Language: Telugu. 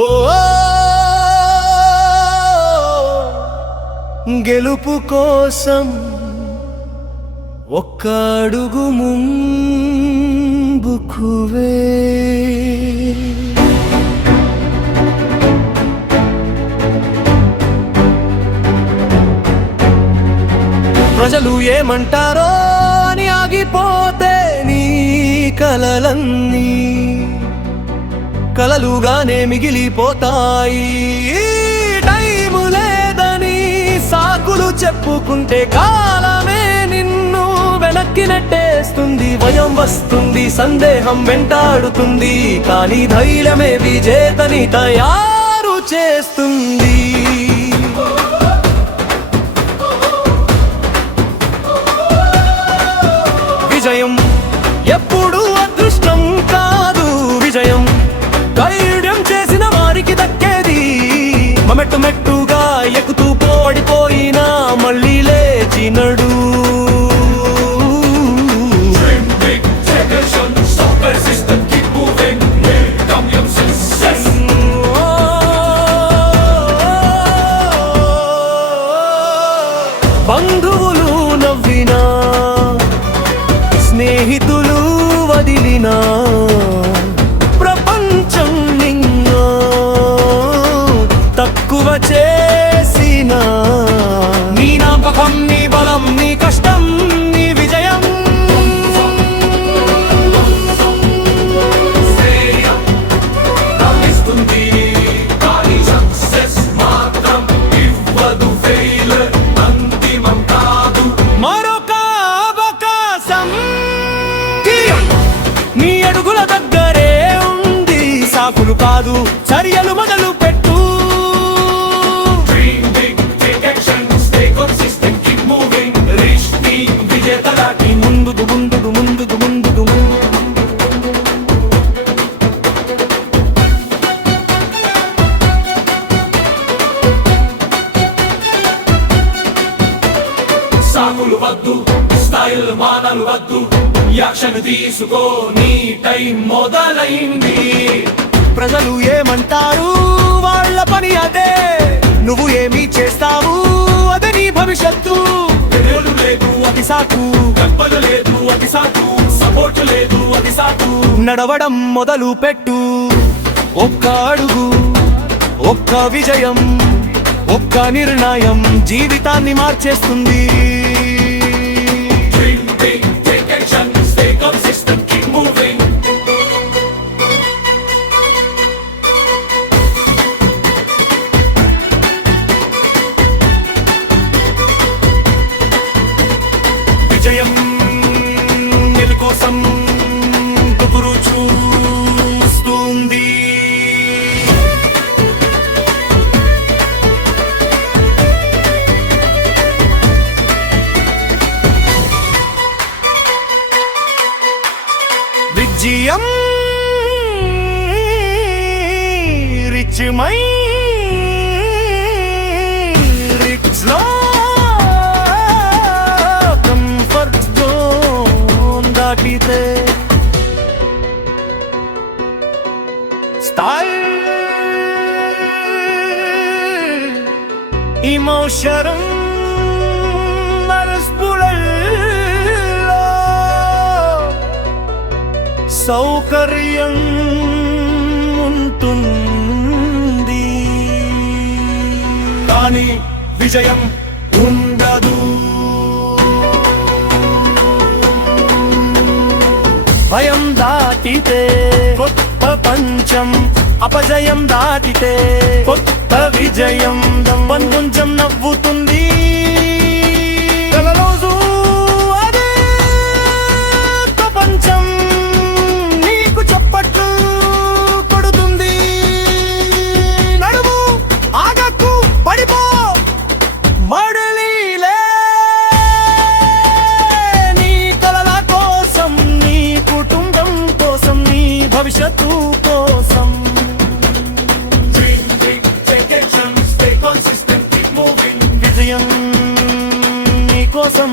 ఓ గెలుపు కోసం ఒక్క అడుగు ముందుకువే. ప్రజలు ఏమంటారో అని ఆగిపోతే నీ కలలన్నీ కలలుగానే మిగిలిపోతాయి. టైము లేదని సాకులు చెప్పుకుంటే కాలమే నిన్ను వెనక్కి నెట్టేస్తుంది. భయం వస్తుంది, సందేహం వెంటాడుతుంది, కానీ ధైర్యమే విజేతని తయారు చేస్తుంది. విజయం ఎప్పుడు అదృష్టం కాదు, విజయం ధైర్యం చేసిన వారికి దక్కేది. మెట్టు మెట్టుగా ఎక్కుతూ పడిపోయినా మళ్ళీ లేచినడు. బంధువులు నవ్వినా, స్నేహితులు వదిలినా, ప్రపంచం నిన్ను తక్కువ చేసినా, నీ నమ్మకం, నీ బలం, నీ కష్టం, నీ విజయం. మరొక అవకాశం నీ అడుగుల దగ్గరే ఉంది. సాకులు కాదు, చర్యలు మొదలు పెట్టు. ముందుకు ముందుకు ముందుకు ముందుకు. సాకులు వద్దు, స్టైల్ మానలు వద్దు, యాక్షన్ తీసుకో, నీ టైం మొదలైంది. ప్రజలు ఏమంటారు, వాళ్ళ పని అదే. నువ్వు ఏమి చేస్తావు, అదే నీ భవిష్యత్తు. లేదు అది సాకు, కప్పలు లేదు అది సాకు, సపోర్ట్ లేదు అది సాకు. నడవడం మొదలు పెట్టు. ఒక్క అడుగు, ఒక్క విజయం, ఒక్క నిర్ణయం జీవితాన్ని మార్చేస్తుంది. విజయం నిలు కోసం ఎదురు చూస్తుంది. విజయం రిచ్ మై రిచ్ లో స్టైల్ ఇమోషన్ మనస్పులలో సౌకర్యం ఉంటుంది, కానీ విజయం ఉండదు. భయం దాటితే కొత్త పంచం, అపజయం దాటితే కొత్త విజయం. కొంచెం నవ్వుతుంది రోజు, అదే ప్రపంచం నీకు చప్పట్లు కొడుతుంది. నడుము, ఆగకు, పడిపో, మడలిలే. నీ కలల కోసం, నీ కుటుంబం కోసం, నీ భవిష్యత్తు కోసం. విజయం నీ కోసం.